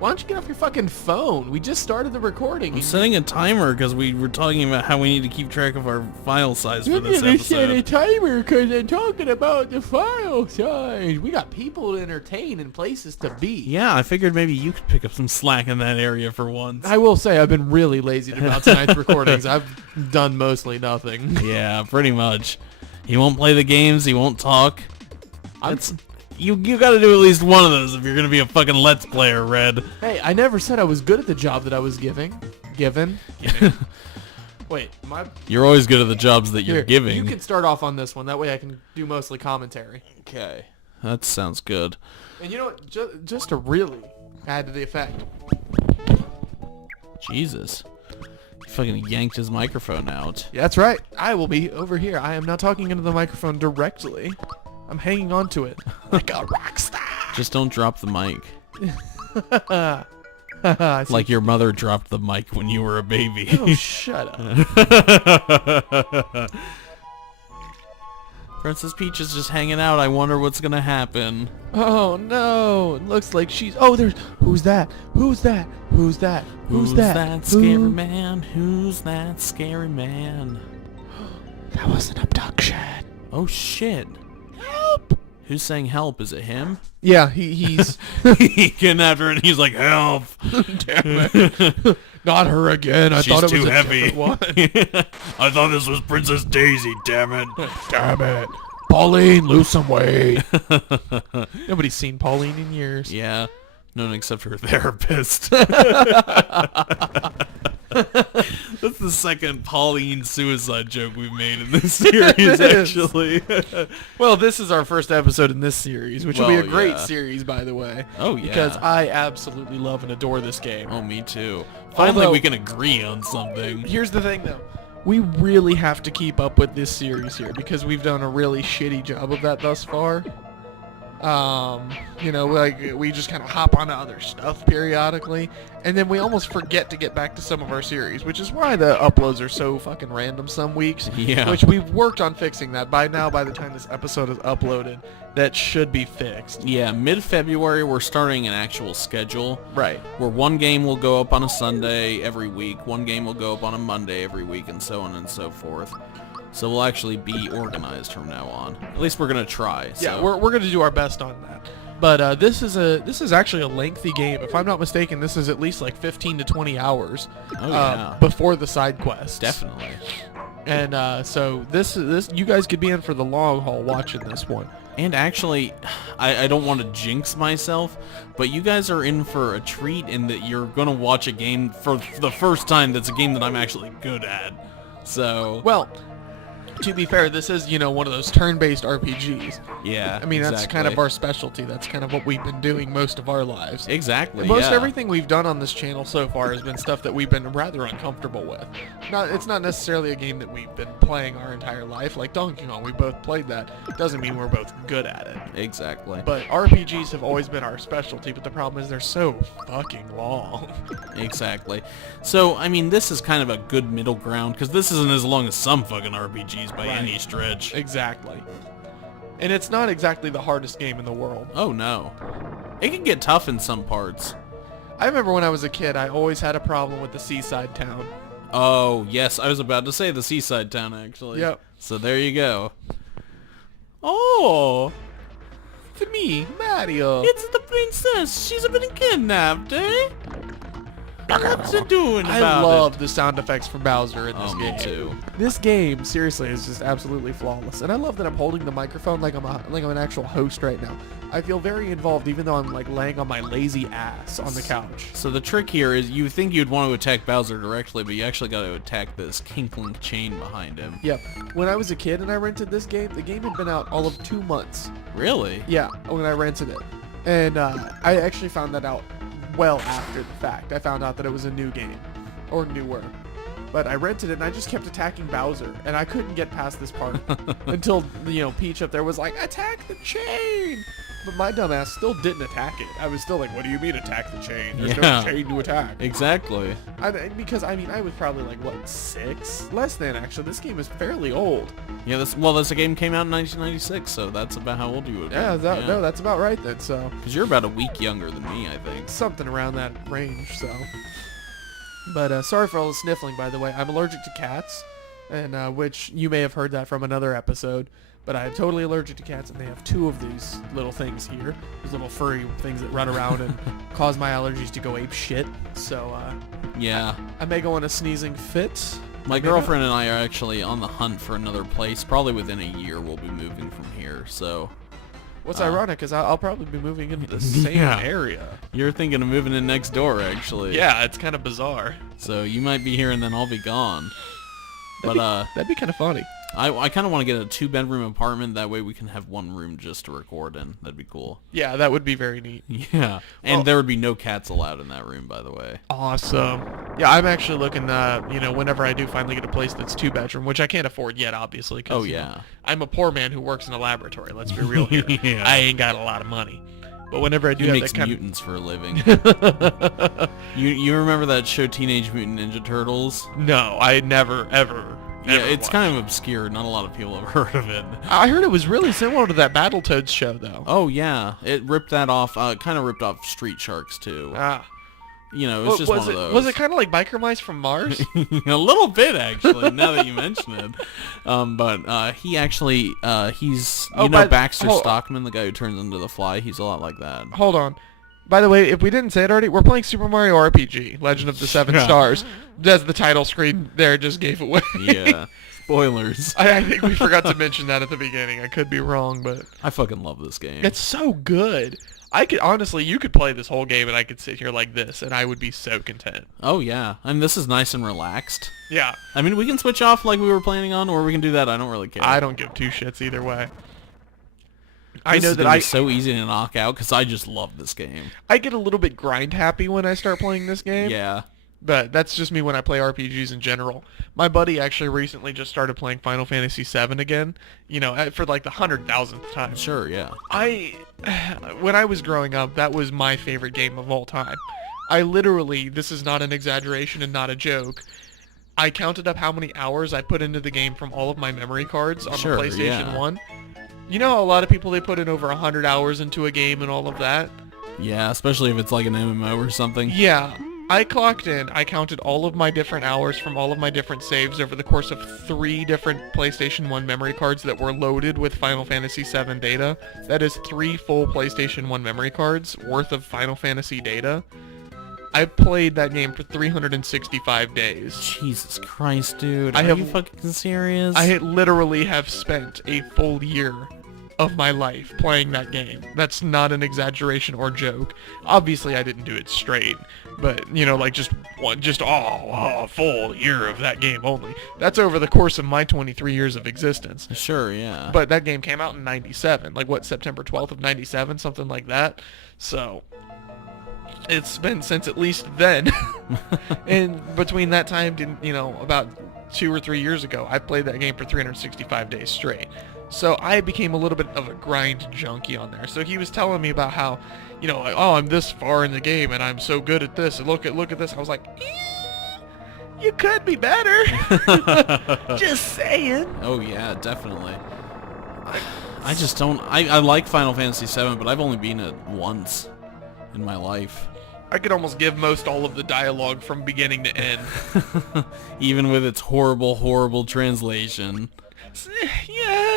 Why don't you get off your fucking phone? We just started the recording. I'm setting a timer because we were talking about how we need to keep track of our file size for this episode. Set a timer because I'm talking about the file size. We got people to entertain and places to be. Yeah, I figured maybe you could pick up some slack in that area for once. I will say I've been really lazy about tonight's recordings. I've done mostly nothing. Yeah, pretty much. He won't play the games. He won't talk. You got to do at least one of those if you're going to be a fucking Let's Player, Red. Hey, I never said I was good at the job that I was given. Wait, You're always good at the jobs that you're giving. You can start off on this one. That way I can do mostly commentary. Okay. That sounds good. And you know what? Just to really add to the effect. Jesus. He fucking yanked his microphone out. Yeah, that's right. I will be over here. I am not talking into the microphone directly. I'm hanging on to it like a rock star. Just don't drop the mic. Like your mother dropped the mic when you were a baby. Oh, shut up. Princess Peach is just hanging out. I wonder what's gonna happen. Oh no! It looks like she's. Oh, there's. Who's that? Who's that? Who's that? Who's that scary man? Who's that scary man? That was an abduction. Oh shit! Help! Who's saying help? Is it him? Yeah, he's. He kidnapped her and he's like, help! Damn it! Not her again. I thought it was too a heavy. different one. I thought this was Princess Daisy. Damn it! Damn it! Pauline, lose some weight. Nobody's seen Pauline in years. Yeah, no one except her therapist. That's the second Pauline suicide joke we've made in this series, actually. Well, this is our first episode in this series, which will be a great yeah. series, by the way. Oh, yeah. Because I absolutely love and adore this game. Oh, me too. Finally, Although, we can agree on something. Here's the thing, though. We really have to keep up with this series here because we've done a really shitty job of that thus far. You know, like we just kind of hop onto other stuff periodically, and then we almost forget to get back to some of our series, which is why the uploads are so fucking random some weeks. Yeah. Which we've worked on fixing that. By now, by the time this episode is uploaded, that should be fixed. Yeah, mid-February we're starting an actual schedule. Right. Where one game will go up on a Sunday every week, one game will go up on a Monday every week, and so on and so forth. So we'll actually be organized from now on. At least we're gonna try. So. Yeah, we're gonna do our best on that. But this is actually a lengthy game. If I'm not mistaken, this is at least like 15 to 20 hours. Oh, yeah. Before the side quests. Definitely. And so this you guys could be in for the long haul watching this one. And actually, I don't want to jinx myself, but you guys are in for a treat in that you're gonna watch a game for the first time that's a game that I'm actually good at. So. Well, to be fair, this is, you know, one of those turn-based RPGs. Yeah, I mean, that's exactly. kind of our specialty. That's kind of what we've been doing most of our lives. Exactly, Most yeah. everything we've done on this channel so far has been stuff that we've been rather uncomfortable with. It's not necessarily a game that we've been playing our entire life. Like Donkey Kong, we both played that. Doesn't mean we're both good at it. Exactly. But RPGs have always been our specialty, but the problem is they're so fucking long. Exactly. So, I mean, this is kind of a good middle ground, because this isn't as long as some fucking RPGs by any stretch. Exactly. And it's not exactly the hardest game in the world. Oh, no. It can get tough in some parts. I remember when I was a kid, I always had a problem with the seaside town. Oh, yes, I was about to say the seaside town, actually. Yep. So there you go. Oh! To me, Mario. It's the princess. She's been kidnapped, eh? What's it doing about it? I love the sound effects from Bowser in this game. Me too. This game, seriously, is just absolutely flawless. And I love that I'm holding the microphone like I'm an actual host right now. I feel very involved even though I'm like laying on my lazy ass on the couch. So the trick here is you think you'd want to attack Bowser directly, but you actually got to attack this kinkling chain behind him. Yep. When I was a kid and I rented this game, the game had been out all of 2 months. Really? Yeah, when I rented it. And I actually found that out well after the fact. I found out that it was a new game. Or newer. but I rented it and I just kept attacking Bowser, and I couldn't get past this part until, you know, Peach up there was like, attack the chain! But my dumbass still didn't attack it. I was still like, what do you mean attack the chain? There's no chain to attack. Exactly. Because, I mean, I was probably like, what, 6? Less than, actually. This game is fairly old. Yeah, this game came out in 1996, so that's about how old you would be. Yeah, no, that's about right then, so. Because you're about a week younger than me, I think. Something around that range, so. But sorry for all the sniffling, by the way. I'm allergic to cats, and which you may have heard that from another episode. But I'm totally allergic to cats, and they have 2 of these little things here. These little furry things that run around and cause my allergies to go ape shit. So, yeah. I may go on a sneezing fit. My girlfriend and I are actually on the hunt for another place. Probably within a year we'll be moving from here, so. What's ironic is I'll probably be moving into the same area. You're thinking of moving in next door, actually. Yeah, it's kind of bizarre. So you might be here and then I'll be gone. That'd be kind of funny. I kind of want to get a 2-bedroom apartment. That way we can have 1 room just to record in. That'd be cool. Yeah, that would be very neat. Yeah. And there would be no cats allowed in that room, by the way. Awesome. Yeah, I'm actually looking, you know, whenever I do finally get a place that's 2-bedroom, which I can't afford yet, obviously. Oh, yeah. You know, I'm a poor man who works in a laboratory. Let's be real here. Yeah. I ain't got a lot of money. But whenever I do he have makes that kind mutants for a living. You remember that show Teenage Mutant Ninja Turtles? No, I never, ever... Yeah, it's kind of obscure. Not a lot of people have heard of it. I heard it was really similar to that Battletoads show, though. Oh, yeah. It ripped that off. Kind of ripped off Street Sharks, too. Ah. You know, it's just one of those. Was it kind of like Biker Mice from Mars? A little bit, actually, now that you mention it. But he actually, he's, Baxter Stockman, the guy who turns into the Fly, he's a lot like that. Hold on. By the way, if we didn't say it already, we're playing Super Mario RPG, Legend of the Seven Stars. As the title screen there just gave away. Yeah. Spoilers. I think we forgot to mention that at the beginning. I could be wrong, but... I fucking love this game. It's so good. Honestly, you could play this whole game and I could sit here like this and I would be so content. Oh, yeah. I mean, this is nice and relaxed. Yeah. I mean, we can switch off like we were planning on, or we can do that. I don't really care. I don't give 2 shits either way. I know that it's so easy to knock out because I just love this game. I get a little bit grind happy when I start playing this game. Yeah. But that's just me when I play RPGs in general. My buddy actually recently just started playing Final Fantasy VII again, you know, for like the 100,000th time. Sure, yeah. When I was growing up, that was my favorite game of all time. I literally, this is not an exaggeration and not a joke, I counted up how many hours I put into the game from all of my memory cards on the PlayStation 1. You know how a lot of people, they put in over 100 hours into a game and all of that? Yeah, especially if it's like an MMO or something. Yeah. I clocked in, I counted all of my different hours from all of my different saves over the course of 3 different PlayStation 1 memory cards that were loaded with Final Fantasy VII data. That is 3 full PlayStation 1 memory cards worth of Final Fantasy data. I played that game for 365 days. Jesus Christ, dude. Are you fucking serious? I literally have spent a full year of my life playing that game. That's not an exaggeration or joke. Obviously, I didn't do it straight, but, you know, like just a full year of that game only. That's over the course of my 23 years of existence. Sure, yeah. But that game came out in 97. Like, what, September 12th of 97? Something like that. So... it's been since at least then. And between that time to, you know, about 2 or 3 years ago, I played that game for 365 days straight. So I became a little bit of a grind junkie on there. So he was telling me about how, you know, like, oh, I'm this far in the game and I'm so good at this. And look at this. I was like, you could be better. Just saying. Oh yeah, definitely. I just don't. I like Final Fantasy VII, but I've only beaten it once in my life. I could almost give most all of the dialogue from beginning to end. Even with its horrible, horrible translation. Yeah.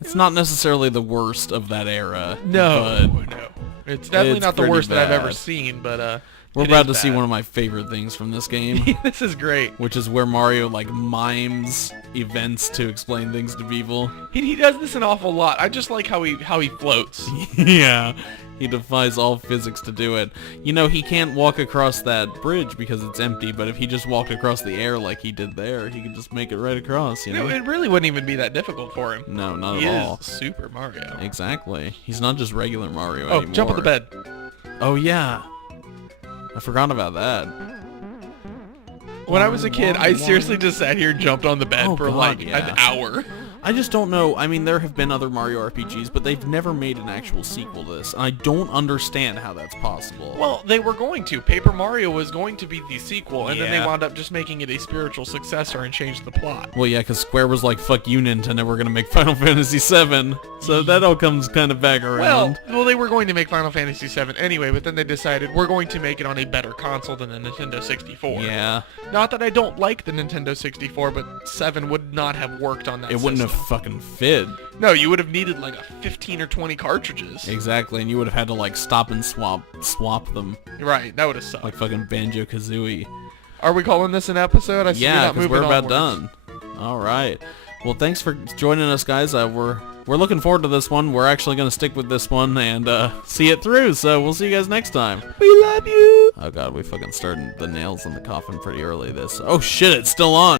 It's not necessarily the worst of that era. No. It's definitely not the worst that I've ever seen, but we're about to see one of my favorite things from this game. This is great. Which is where Mario like mimes events to explain things to people. He does this an awful lot. I just like how he floats. Yeah. He defies all physics to do it. You know, he can't walk across that bridge because it's empty, but if he just walked across the air like he did there, he could just make it right across, you know? It really wouldn't even be that difficult for him. No, not at all. He is Super Mario. Exactly. He's not just regular Mario anymore. Oh, jump on the bed. Oh, yeah. I forgot about that. When I was a kid, I seriously just sat here and jumped on the bed Oh, for God, like yeah. an hour. I just don't know. I mean, there have been other Mario RPGs, but they've never made an actual sequel to this, and I don't understand how that's possible. Well, they were going to. Paper Mario was going to be the sequel, and then they Yeah. wound up just making it a spiritual successor and changed the plot. Well, yeah, because Square was like, fuck you, Nintendo, we're going to make Final Fantasy VII. So that all comes kind of back around. Well, they were going to make Final Fantasy VII anyway, but then they decided we're going to make it on a better console than the Nintendo 64. Yeah. Not that I don't like the Nintendo 64, but 7 would not have worked on that It wouldn't have system. fucking fit. No, you would have needed like a 15 or 20 cartridges. Exactly, and you would have had to like stop and swap them Right, that would have sucked. like fucking Banjo-Kazooie. Are we calling this an episode? I see Yeah, not because moving we're about onwards. done. All right. Well, thanks for joining us, guys. We're looking forward to this one. We're actually going to stick with this one and see it through. So we'll see you guys next time. We love you. Oh god, we fucking started the nails in the coffin pretty early. Oh shit, it's still on.